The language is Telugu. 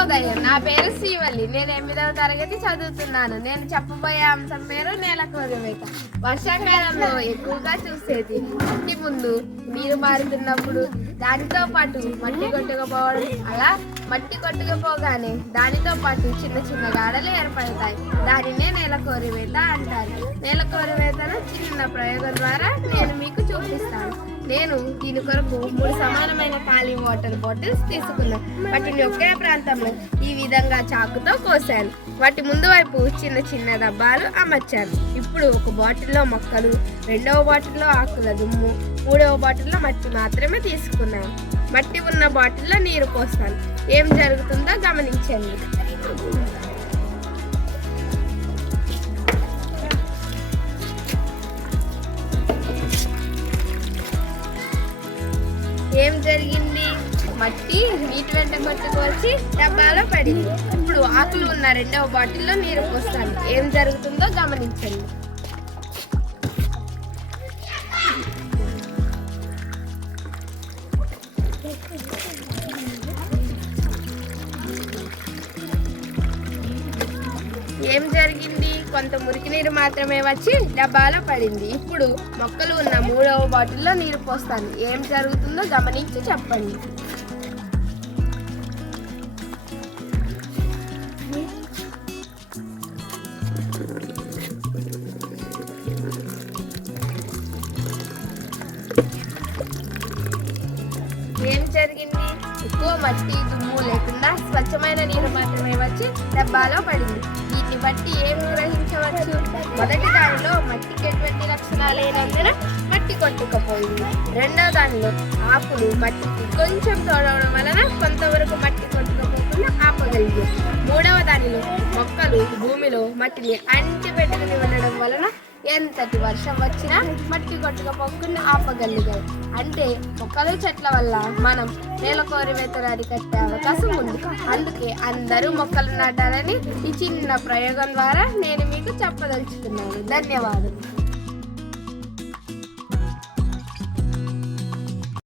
ఉదయం. నా పేరు శ్రీవల్లి. నేను 8వ తరగతి చదువుతున్నాను. నేను చెప్పబోయే అంశం పేరు నేలకోరివేత. వర్షాకాలంలో ఎక్కువగా చూసేది. ఇంటి ముందు నీరు మారుతున్నప్పుడు దానితో పాటు మట్టి కొట్టుకుపోవడం, అలా మట్టి కొట్టుకుపోగానే దానితో పాటు చిన్న చిన్న గాడలు ఏర్పడతాయి. దానినే నేలకోరివేత అంటారు. నేలకోరివేతను చిన్న ప్రయోగం ద్వారా నేను మీకు చూపిస్తాను. నేను దీని కొరకు 3 సమానమైన ఖాళీ వాటర్ బాటిల్స్ తీసుకున్నాను. వాటిని ఒకే ప్రాంతంలో ఈ విధంగా చాకుతో కోసాను. వాటి ముందు వైపు చిన్న చిన్న డబ్బాలు అమర్చాను. ఇప్పుడు ఒక బాటిల్లో మొక్కలు, 2వ బాటిల్లో ఆకుల దుమ్ము, 3వ బాటిల్లో మట్టి మాత్రమే తీసుకున్నాను. మట్టి ఉన్న బాటిల్లో నీరు పోస్తాను. ఏం జరుగుతుందో గమనించండి. ఏం జరిగింది? మట్టి నీటి వెంట కొట్టుకొచ్చి డబ్బాలో పడింది. ఇప్పుడు ఆకులు ఉన్న 2వ బాటిల్లో నీరు పోస్తాను. ఏం జరుగుతుందో గమనించండి. ఏం జరిగింది? కొంత మురికి నీరు మాత్రమే వచ్చి డబ్బాలో పడింది. ఇప్పుడు మొక్కలు ఉన్న 3వ బాటిల్లో నీరు పోస్తాను. ఏం జరుగుతుందో గమనించి చెప్పండి. ఏం జరిగింది? ఎక్కువ మట్టి దుమ్ము లేకుండా స్వచ్ఛమైన నీరు మాత్రమే వచ్చి డబ్బాలో పడింది. దీన్ని బట్టి ఏం గ్రహించవచ్చు? మొదటి దానిలో మట్టికి ఎటువంటి లక్షణాలు లేనందున మట్టి కొట్టుకుపోయింది. 2వ దానిలో ఆకులు మట్టికి కొంచెం తోడవడం వలన కొంతవరకు మట్టి కొట్టుకుపోకుండా ఆపగలిగాయి. 3వ దానిలో మొక్కలు భూమిలో మట్టిని అంటి పెట్టుకుని వెళ్ళడం వలన ఎంతటి వర్షం వచ్చినా మట్టి కొట్టుకుపోకుండా ఆపగలిగాయి. అంటే మొక్కలు చెట్ల వల్ల మనం నేలకోరివేతను అరికట్టే అవకాశం ఉంది. అందుకే అందరూ మొక్కలు నాటాలని ఈ చిన్న ప్రయోగం ద్వారా నేను మీకు చెప్పదలుచుకున్నాను. ధన్యవాదాలు.